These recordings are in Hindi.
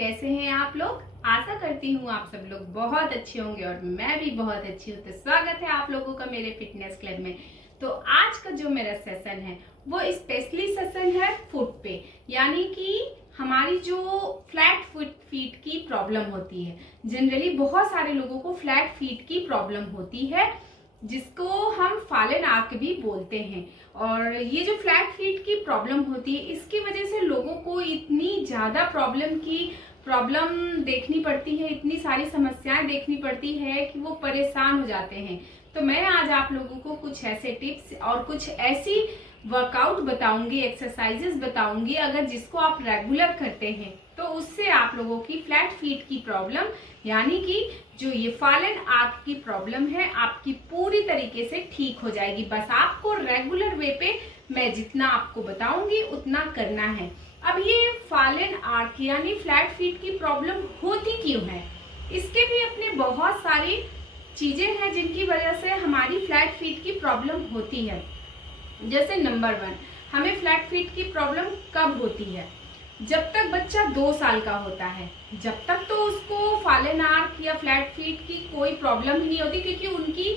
कैसे हैं आप लोग। आशा करती हूँ आप सब लोग बहुत अच्छे होंगे और मैं भी बहुत अच्छी हूँ। तो स्वागत है आप लोगों का मेरे फिटनेस क्लब में। तो आज का जो मेरा सेशन है वो स्पेशली सेशन है फुट पे, यानी कि हमारी जो फ्लैट फुट फीट की प्रॉब्लम होती है। जनरली बहुत सारे लोगों को फ्लैट फीट की प्रॉब्लम होती है, जिसको हम फॉलन आर्क भी बोलते हैं। और ये जो फ्लैट फीट की प्रॉब्लम होती है, इसकी वजह से लोगों को इतनी ज़्यादा प्रॉब्लम देखनी पड़ती है, इतनी सारी समस्याएं देखनी पड़ती है कि वो परेशान हो जाते हैं। तो मैं आज आप लोगों को कुछ ऐसे टिप्स और कुछ ऐसी वर्कआउट बताऊंगी, एक्सरसाइजेस बताऊंगी, अगर जिसको आप रेगुलर करते हैं तो उससे आप लोगों की फ्लैट फीट की प्रॉब्लम, यानी कि जो ये फॉलन आर्क की प्रॉब्लम है, आपकी पूरी तरीके से ठीक हो जाएगी। बस आपको रेगुलर वे पे मैं जितना आपको बताऊंगी उतना करना है। अब ये फॉलन आर्क यानी फ्लैट फीट की प्रॉब्लम होती क्यों है, इसके भी अपने बहुत सारी चीजें हैं जिनकी वजह से हमारी फ्लैट फीट की प्रॉब्लम होती है। जैसे नंबर 1, हमें फ्लैट फीट की प्रॉब्लम कब होती है? जब तक बच्चा 2 साल का होता है, जब तक तो उसको फॉलन आर्क या फ्लैट फीट की कोई प्रॉब्लम ही नहीं होती, क्योंकि उनकी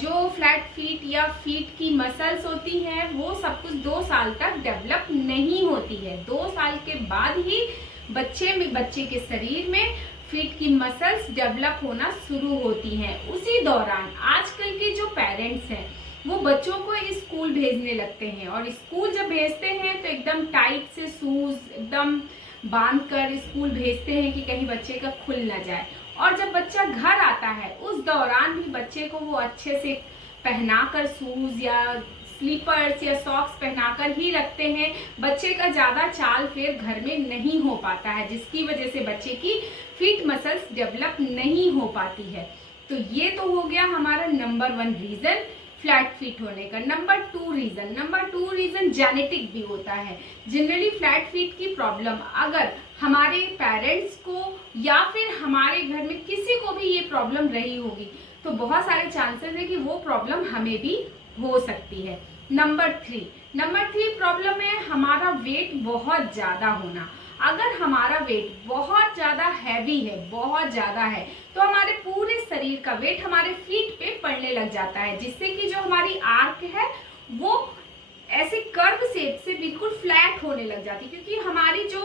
जो फ्लैट फीट या फीट की मसल्स होती हैं वो सब कुछ 2 साल तक डेवलप नहीं होती है। 2 साल के बाद ही बच्चे के शरीर में फीट की मसल्स डेवलप होना शुरू होती हैं। उसी दौरान आजकल के जो पेरेंट्स हैं वो बच्चों को स्कूल भेजने लगते हैं, और स्कूल जब भेजते हैं तो एकदम टाइट से शूज एकदम बांध कर स्कूल भेजते हैं कि कहीं बच्चे का खुल ना जाए। और जब बच्चा घर आता है उस दौरान भी बच्चे को वो अच्छे से पहनाकर शूज या स्लीपर्स या सॉक्स पहनाकर ही रखते हैं। बच्चे का ज्यादा चाल फेर घर में नहीं हो पाता है, जिसकी वजह से बच्चे की फीट मसल्स डेवलप नहीं हो पाती है। तो ये तो हो गया हमारा नंबर 1 रीजन फ्लैट फीट होने का। नंबर 2 रीजन जेनेटिक भी होता है। जनरली फ्लैट फीट की प्रॉब्लम अगर हमारे पेरेंट्स को या फिर हमारे घर में किसी को भी ये प्रॉब्लम रही होगी तो बहुत सारे चांसेस है कि वो प्रॉब्लम हमें भी हो सकती है। नंबर 3 प्रॉब्लम है हमारा वेट बहुत ज्यादा होना। अगर हमारा वेट बहुत ज्यादा हैवी है, बहुत ज्यादा है, तो हमारे पूरे शरीर का वेट हमारे फीट पे पड़ने लग जाता है, जिससे कि जो हमारी आर्क है वो ऐसे कर्व शेप से बिल्कुल फ्लैट होने लग जाती है, क्योंकि हमारी जो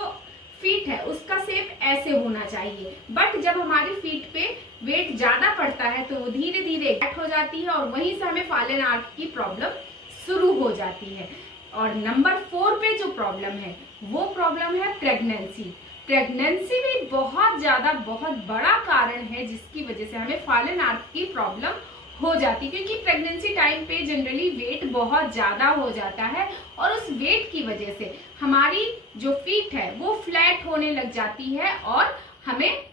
फीट है उसका शेप ऐसे होना चाहिए। बट जब हमारी फीट पे वेट ज्यादा पड़ता है तो वो धीरे धीरे फ्लैट हो जाती है, और वहीं से हमें फॉलन आर्क की प्रॉब्लम शुरू हो जाती है। और नंबर 4 पे जो प्रॉब्लम है वो प्रॉब्लम है प्रेगनेंसी भी बहुत बड़ा कारण है जिसकी वजह से हमें फॉलन आर्क की प्रॉब्लम हो जाती है, क्योंकि प्रेगनेंसी टाइम पे जनरली वेट बहुत ज्यादा हो जाता है, और उस वेट की वजह से हमारी जो फीट है वो फ्लैट होने लग जाती है, और हमें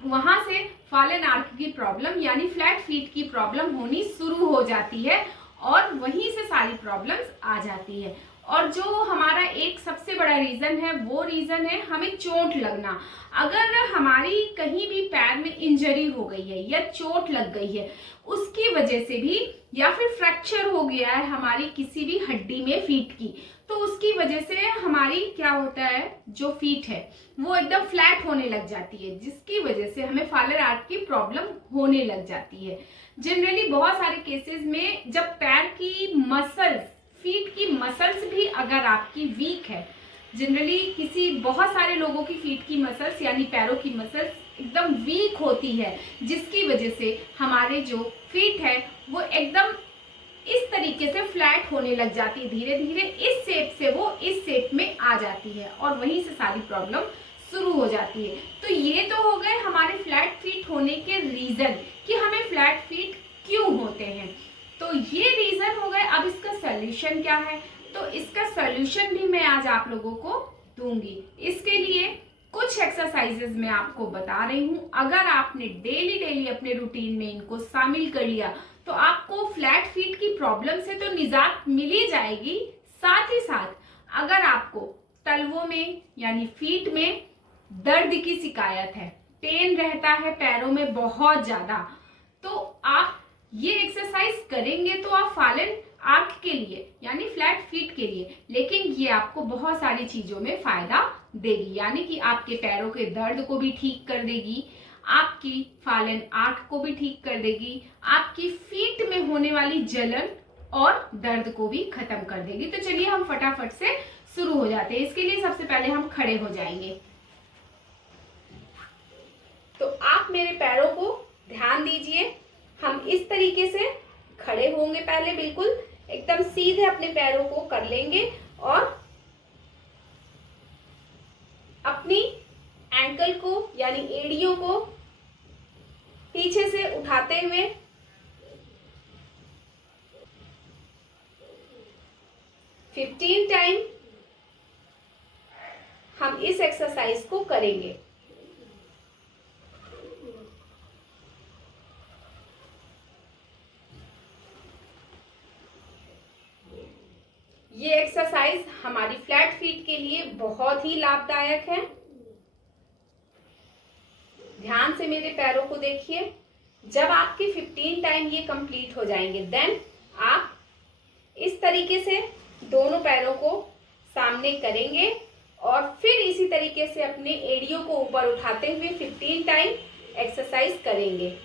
वहां से फॉलन आर्क की प्रॉब्लम यानी फ्लैट फीट की प्रॉब्लम होनी शुरू हो जाती है, और वहीं से सारी प्रॉब्लम्स आ जाती है। और जो हमारा एक सबसे बड़ा रीजन है वो रीजन है हमें चोट लगना। अगर हमारी कहीं भी पैर में इंजरी हो गई है या चोट लग गई है उसकी वजह से भी, या फिर फ्रैक्चर हो गया है हमारी किसी भी हड्डी में फीट की, तो उसकी वजह से हमारी क्या होता है, जो फीट है वो एकदम फ्लैट होने लग जाती है, जिसकी वजह से हमें फॉलन आर्क की प्रॉब्लम होने लग जाती है। जनरली बहुत सारे केसेस में जब पैर की मसल्स, फीट की मसल्स भी अगर आपकी वीक है, जनरली बहुत सारे लोगों की फीट की मसल्स यानी पैरों की मसल्स एकदम वीक होती है, जिसकी वजह से हमारे जो फीट है वो एकदम इस तरीके से फ्लैट होने लग जाती है, धीरे धीरे इस शेप से वो इस शेप में आ जाती है, और वहीं से सारी प्रॉब्लम शुरू हो जाती है। तो ये तो हो गए हमारे फ्लैट फीट होने के रीजन कि हमें फ्लैट फीट क्यों होते हैं। तो ये रीजन हो गए। अब इसका सोल्यूशन क्या है, तो इसका सोल्यूशन भी मैं आज आप लोगों को दूंगी। इसके लिए कुछ एक्सरसाइजेस मैं आपको बता रही हूँ। अगर आपने डेली अपने रूटीन में इनको शामिल कर लिया तो आपको फ्लैट फीट की प्रॉब्लम से तो निजात मिल ही जाएगी, साथ ही साथ अगर आपको तलवों में यानी फीट में दर्द की शिकायत है, पेन रहता है पैरों में बहुत ज्यादा, तो आप ये एक्सरसाइज करेंगे तो आप फॉलन आर्क के लिए यानी फ्लैट फीट के लिए, लेकिन ये आपको बहुत सारी चीजों में फायदा देगी, यानी कि आपके पैरों के दर्द को भी ठीक कर देगी, आपकी फॉलन आर्क को भी ठीक कर देगी, आपकी फीट में होने वाली जलन और दर्द को भी खत्म कर देगी। तो चलिए हम फटाफट से शुरू हो जाते हैं। इसके लिए सबसे पहले हम खड़े हो जाएंगे। तो आप मेरे पैरों को ध्यान दीजिए, हम इस तरीके से खड़े होंगे। पहले बिल्कुल एकदम सीधे अपने पैरों को कर लेंगे और अपनी एंकल को यानी एड़ियों को पीछे से उठाते हुए 15 टाइम हम इस एक्सरसाइज को करेंगे। ये एक्सरसाइज हमारी फ्लैट फीट के लिए बहुत ही लाभदायक है। ध्यान से मेरे पैरों को देखिए। जब आपके 15 टाइम ये कंप्लीट हो जाएंगे, देन आप इस तरीके से दोनों पैरों को सामने करेंगे और फिर इसी तरीके से अपने एड़ियों को ऊपर उठाते हुए 15 टाइम एक्सरसाइज करेंगे।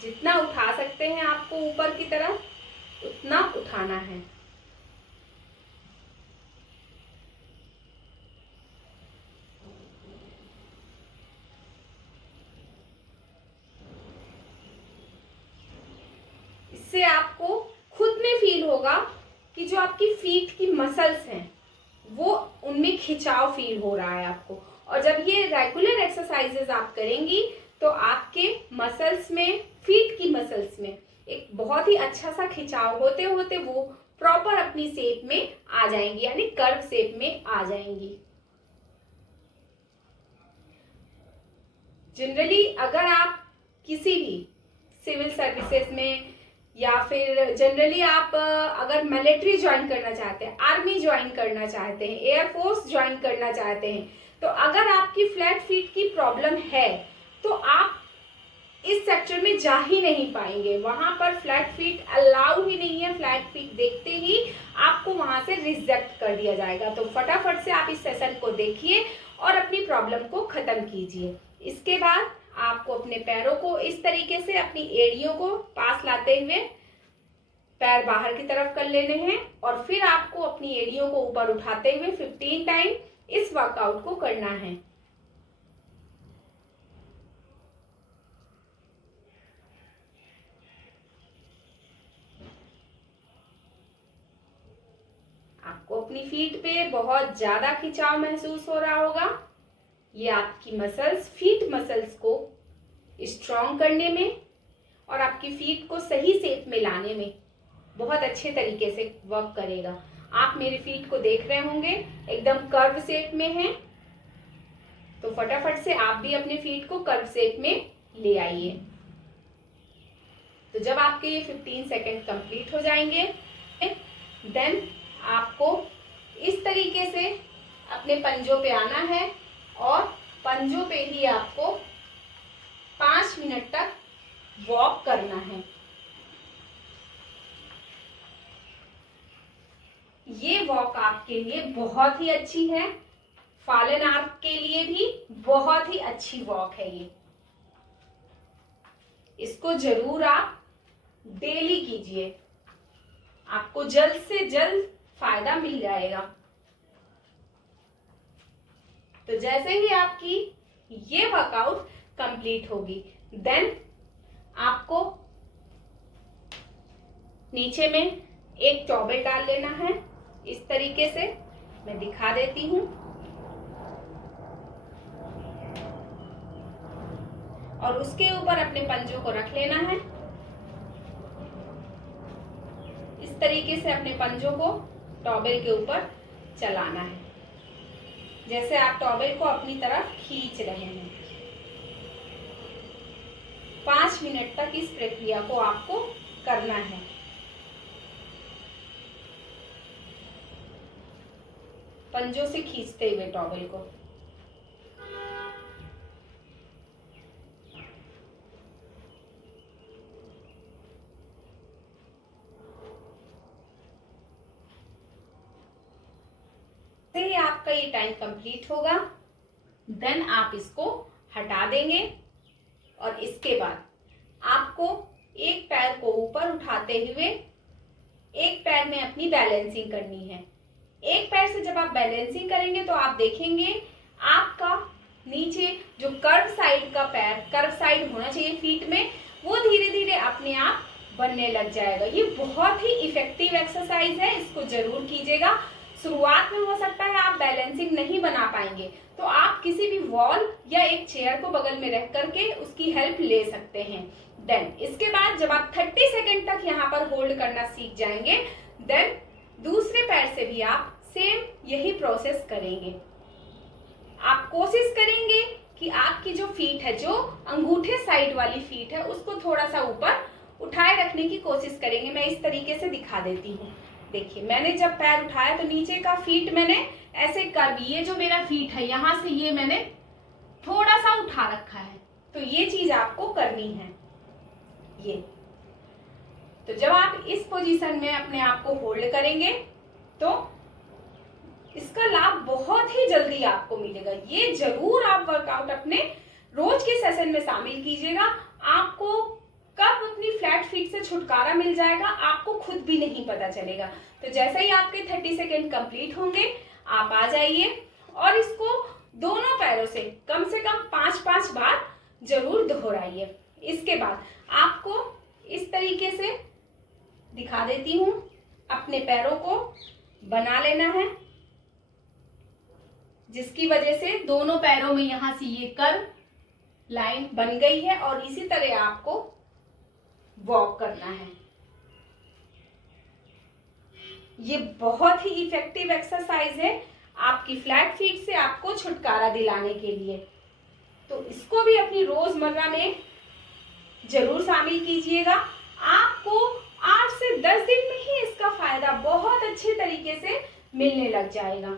जितना उठा सकते हैं आपको ऊपर की तरफ उतना उठाना है। इससे आपको खुद में फील होगा कि जो आपकी फीट की मसल्स हैं वो उनमें खिंचाव फील हो रहा है आपको। और जब ये रेगुलर एक्सरसाइजेज आप करेंगी तो आपके मसल्स में, फीट की मसल्स में एक बहुत ही अच्छा सा खिंचाव होते होते वो प्रॉपर अपनी शेप में आ जाएंगी, यानी कर्व शेप में आ जाएंगी। जनरली अगर आप किसी भी सिविल सर्विसेज में या फिर जनरली आप अगर मिलिट्री ज्वाइन करना चाहते हैं, आर्मी ज्वाइन करना चाहते हैं, एयरफोर्स ज्वाइन करना चाहते हैं, तो अगर आपकी फ्लैट फीट की प्रॉब्लम है तो आप इस सेक्टर में जा ही नहीं पाएंगे। वहां पर फ्लैट फीट अलाउ ही नहीं है। फ्लैट फीट देखते ही आपको वहां से रिजेक्ट कर दिया जाएगा। तो फटाफट से आप इस सेशन को देखिए और अपनी प्रॉब्लम को खत्म कीजिए। इसके बाद आपको अपने पैरों को इस तरीके से अपनी एड़ियों को पास लाते हुए पैर बाहर की तरफ कर लेने हैं और फिर आपको अपनी एड़ियों को ऊपर उठाते हुए 15 टाइम इस वर्कआउट को करना है। आपको अपनी फीट पे बहुत ज्यादा खिंचाव महसूस हो रहा होगा। ये आपकी मसल्स, फीट मसल्स को स्ट्रॉन्ग करने में और आपकी फीट को सही शेप में लाने में बहुत अच्छे तरीके से वर्क करेगा। आप मेरी फीट को देख रहे होंगे, एकदम कर्व शेप में है। तो फटाफट से आप भी अपने फीट को कर्व शेप में ले आइए। तो जब आपके ये 15 सेकेंड कंप्लीट हो जाएंगे, देन आपको इस तरीके से अपने पंजों पे आना है और पंजों पे ही आपको 5 मिनट तक वॉक करना है। ये वॉक आपके लिए बहुत ही अच्छी है, फॉलन आर्क के लिए भी बहुत ही अच्छी वॉक है ये। इसको जरूर आप डेली कीजिए, आपको जल्द से जल्द फायदा मिल जाएगा। तो जैसे ही आपकी ये वर्कआउट कंप्लीट होगी, देन आपको नीचे में एक टॉवेल डाल लेना है। इस तरीके से मैं दिखा देती हूं और उसके ऊपर अपने पंजों को रख लेना है। इस तरीके से अपने पंजों को टॉवेल के ऊपर चलाना है, जैसे आप टॉवेल को अपनी तरफ खींच रहे हैं। 5 मिनट तक इस प्रक्रिया को आपको करना है। पंजों से खींचते हुए टॉवेल को। आपका ये टाइम कंप्लीट होगा। देन आप इसको हटा देंगे और इसके बाद आपको एक पैर को ऊपर उठाते हुए एक पैर में अपनी बैलेंसिंग करनी है। एक पैर से जब आप बैलेंसिंग करेंगे तो आप देखेंगे आपका नीचे जो कर्व साइड का पैर, कर्व साइड होना चाहिए फीट में, वो धीरे धीरे अपने आप बनने लग जाएगा। ये बहुत ही इफेक्टिव एक्सरसाइज है, इसको जरूर कीजिएगा। शुरुआत में हो सकता है आप बैलेंसिंग नहीं बना पाएंगे, तो आप किसी भी वॉल या एक चेयर को बगल में रख करके उसकी हेल्प ले सकते हैं। देन इसके बाद जब आप 30 सेकेंड तक यहाँ पर होल्ड करना सीख जाएंगे, देन दूसरे पैर से भी आप सेम यही प्रोसेस करेंगे। आप कोशिश करेंगे कि आपकी जो फीट है, जो अंगूठे साइड वाली फीट है, उसको थोड़ा सा ऊपर उठाए रखने की कोशिश करेंगे। मैं इस तरीके से दिखा देती हूँ। देखिए, मैंने जब पैर उठाया तो नीचे का फीट मैंने ऐसे कर, ये जो मेरा फीट है यहाँ से ये मैंने थोड़ा सा उठा रखा है। तो ये चीज आपको करनी है। ये तो जब आप इस पोजीशन में अपने आप को होल्ड करेंगे तो इसका लाभ बहुत ही जल्दी आपको मिलेगा। ये जरूर आप वर्कआउट अपने रोज के सेशन में शामिल कीजिएगा। आपको कब अपनी फ्लैट फीट से छुटकारा मिल जाएगा आपको खुद भी नहीं पता चलेगा। तो जैसे ही आपके 30 सेकेंड कंप्लीट होंगे, आप आ जाइए और इसको दोनों पैरों से कम 5-5 बार जरूर दोहराइए। इसके बाद आपको इस तरीके से दिखा देती हूँ, अपने पैरों को बना लेना है, जिसकी वजह से दोनों पैरों में यहां से ये कर्व लाइन बन गई है और इसी तरह आपको वॉक करना है। ये बहुत ही इफेक्टिव एक्सरसाइज है आपकी फ्लैट फीट से आपको छुटकारा दिलाने के लिए। तो इसको भी अपनी रोजमर्रा में जरूर शामिल कीजिएगा। आपको 8 से 10 दिन में ही इसका फायदा बहुत अच्छे तरीके से मिलने लग जाएगा।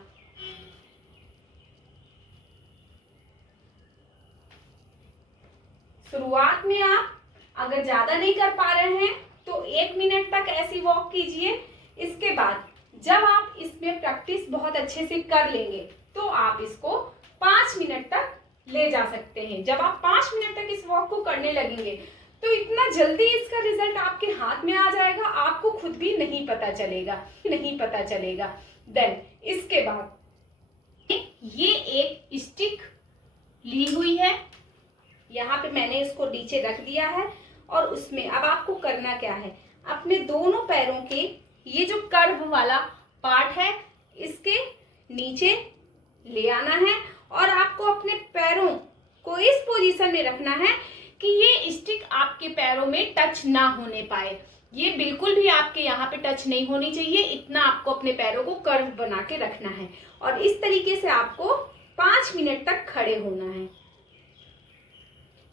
शुरुआत में आप अगर ज्यादा नहीं कर पा रहे हैं तो 1 मिनट तक ऐसी वॉक कीजिए। इसके बाद जब आप इसमें प्रैक्टिस बहुत अच्छे से कर लेंगे तो आप इसको 5 मिनट तक ले जा सकते हैं। जब आप 5 मिनट तक इस वॉक को करने लगेंगे तो इतना जल्दी इसका रिजल्ट आपके हाथ में आ जाएगा, आपको खुद भी नहीं पता चलेगा। देन इसके बाद ये एक स्टिक ली हुई है, यहाँ पे मैंने इसको नीचे रख दिया है और उसमें अब आपको करना क्या है, अपने दोनों पैरों के ये जो कर्व वाला पार्ट है इसके नीचे ले आना है और आपको अपने पैरों को इस पोजीशन में रखना है कि ये स्टिक आपके पैरों में टच ना होने पाए। ये बिल्कुल भी आपके यहाँ पे टच नहीं होनी चाहिए, इतना आपको अपने पैरों को कर्व बना के रखना है और इस तरीके से आपको 5 मिनट तक खड़े होना है।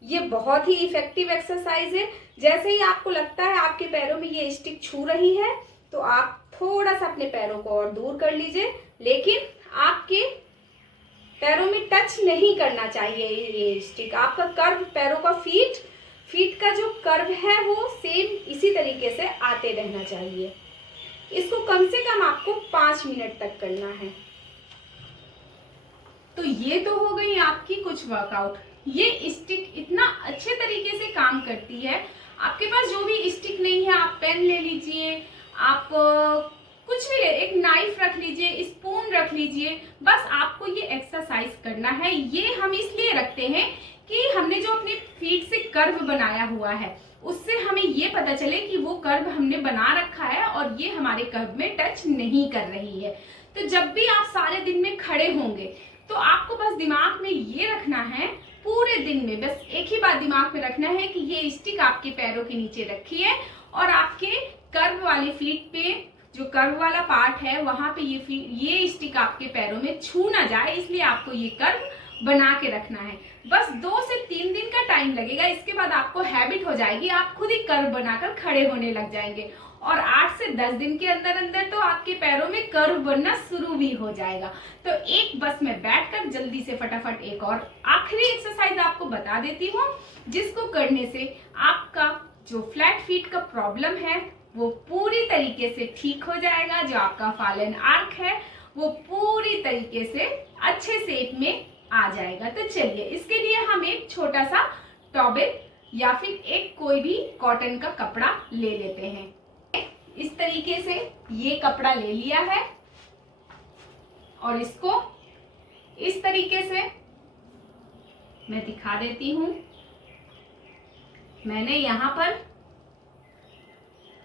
ये बहुत ही इफेक्टिव एक्सरसाइज है। जैसे ही आपको लगता है आपके पैरों में ये स्टिक छू रही है तो आप थोड़ा सा अपने पैरों को और दूर कर लीजिए, लेकिन आपके पैरों में टच नहीं करना चाहिए ये स्टिक। आपका कर्व, पैरों का फीट का जो कर्व है वो सेम इसी तरीके से आते रहना चाहिए। इसको कम से कम आपको 5 मिनट तक करना है। तो ये तो हो गई आपकी कुछ वर्कआउट। ये स्टिक इतना अच्छे तरीके से काम करती है। आपके पास जो भी स्टिक नहीं है, आप पेन ले लीजिए, आप कुछ भी ले, एक नाइफ रख लीजिए, स्पून रख लीजिए, बस आपको ये एक्सरसाइज करना है। ये हम इसलिए रखते हैं कि हमने जो अपने फीट से कर्व बनाया हुआ है उससे हमें ये पता चले कि वो कर्व हमने बना रखा है और ये हमारे कर्व में टच नहीं कर रही है। तो जब भी आप सारे दिन में खड़े होंगे तो आपको बस दिमाग में ये रखना है, पूरे दिन में बस एक ही बात दिमाग में रखना है कि ये स्टिक आपके पैरों के नीचे रखी है और आपके कर्व वाली फीट पे जो कर्व वाला पार्ट है वहां पे ये स्टिक आपके पैरों में छू ना जाए, इसलिए आपको ये कर्व बना के रखना है। बस 2 से 3 दिन का टाइम लगेगा, इसके बाद आपको हैबिट हो जाएगी, आप खुद ही कर्व बनाकर खड़े होने लग जाएंगे और 8 से 10 दिन के अंदर अंदर तो आपके पैरों में कर्व बनना शुरू भी हो जाएगा। तो एक बस मैं बैठकर जल्दी से फटाफट एक और आखिरी एक्सरसाइज आपको बता देती हूँ, जिसको करने से आपका जो फ्लैट फीट का प्रॉब्लम है वो पूरी तरीके से ठीक हो जाएगा। जो आपका फॉलन आर्क है वो पूरी तरीके से अच्छे शेप में आ जाएगा। तो चलिए इसके लिए हम एक छोटा सा टॉवेल या फिर एक कोई भी कॉटन का कपड़ा ले लेते हैं। इस तरीके से ये कपड़ा ले लिया है और इसको इस तरीके से मैं दिखा देती हूं। मैंने यहाँ पर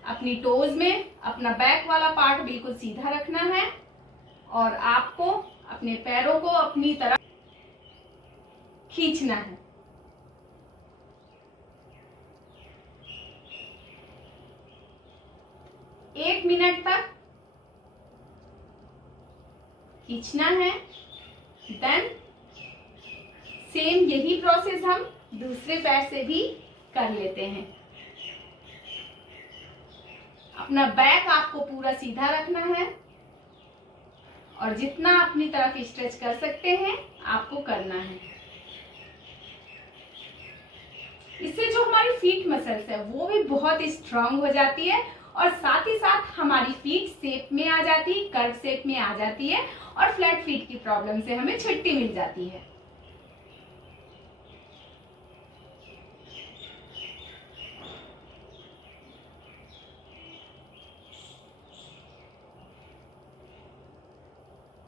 अपनी टोज में अपना बैक वाला पार्ट बिल्कुल सीधा रखना है और आपको अपने पैरों को अपनी तरफ खींचना है। एक मिनट तक खींचना है। देन सेम यही प्रोसेस हम दूसरे पैर से भी कर लेते हैं। अपना बैक आपको पूरा सीधा रखना है और जितना अपनी तरफ स्ट्रेच कर सकते हैं आपको करना है। इससे जो हमारी फीट मसल्स है वो भी बहुत स्ट्रांग हो जाती है और साथ ही साथ हमारी फीट शेप में आ जाती है, कर्व शेप में आ जाती है और फ्लैट फीट की प्रॉब्लम से हमें छुट्टी मिल जाती है।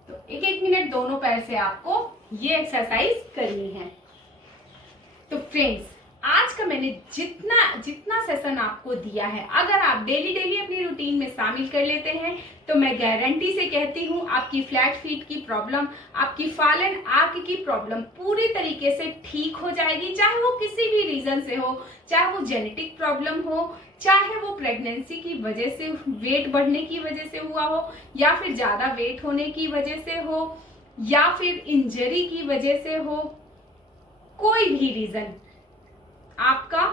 तो एक एक मिनट दोनों पैर से आपको ये एक्सरसाइज करनी है। तो फ्रेंड्स, आज का मैंने जितना सेशन आपको दिया है, अगर आप डेली अपनी रूटीन में शामिल कर लेते हैं तो मैं गारंटी से कहती हूँ आपकी फ्लैट फीट की प्रॉब्लम, आपकी फॉलन आर्क की प्रॉब्लम पूरी तरीके से ठीक हो जाएगी। चाहे वो किसी भी रीजन से हो, चाहे वो जेनेटिक प्रॉब्लम हो, चाहे वो प्रेगनेंसी की वजह से, वेट बढ़ने की वजह से हुआ हो, या फिर ज्यादा वेट होने की वजह से हो, या फिर इंजरी की वजह से हो, कोई भी रीजन, आपका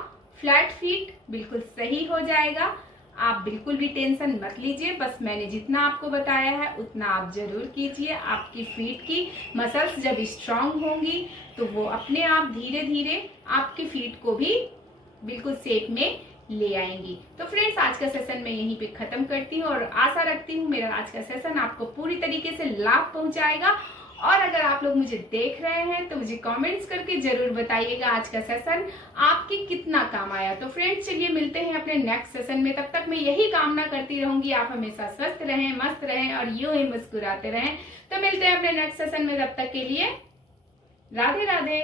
फ्लैट फीट बिल्कुल सही हो जाएगा। आप बिल्कुल भी टेंशन मत लीजिए। बस मैंने जितना आपको बताया है उतना आप जरूर कीजिए। आपकी फीट की मसल्स जब स्ट्रांग होंगी तो वो अपने आप धीरे धीरे आपकी फीट को भी बिल्कुल शेप में ले आएंगी। तो फ्रेंड्स, आज का सेशन मैं यहीं पे खत्म करती हूँ और आशा रखती हूँ मेरा आज का सेशन आपको पूरी तरीके से लाभ पहुंचाएगा। और अगर आप लोग मुझे देख रहे हैं तो मुझे कमेंट्स करके जरूर बताइएगा आज का सेशन आपके कितना काम आया। तो फ्रेंड्स, चलिए मिलते हैं अपने नेक्स्ट सेशन में। तब तक मैं यही कामना करती रहूंगी आप हमेशा स्वस्थ रहें, मस्त रहें और यूं ही मुस्कुराते रहें। तो मिलते हैं अपने नेक्स्ट सेशन में। तब तक के लिए राधे राधे।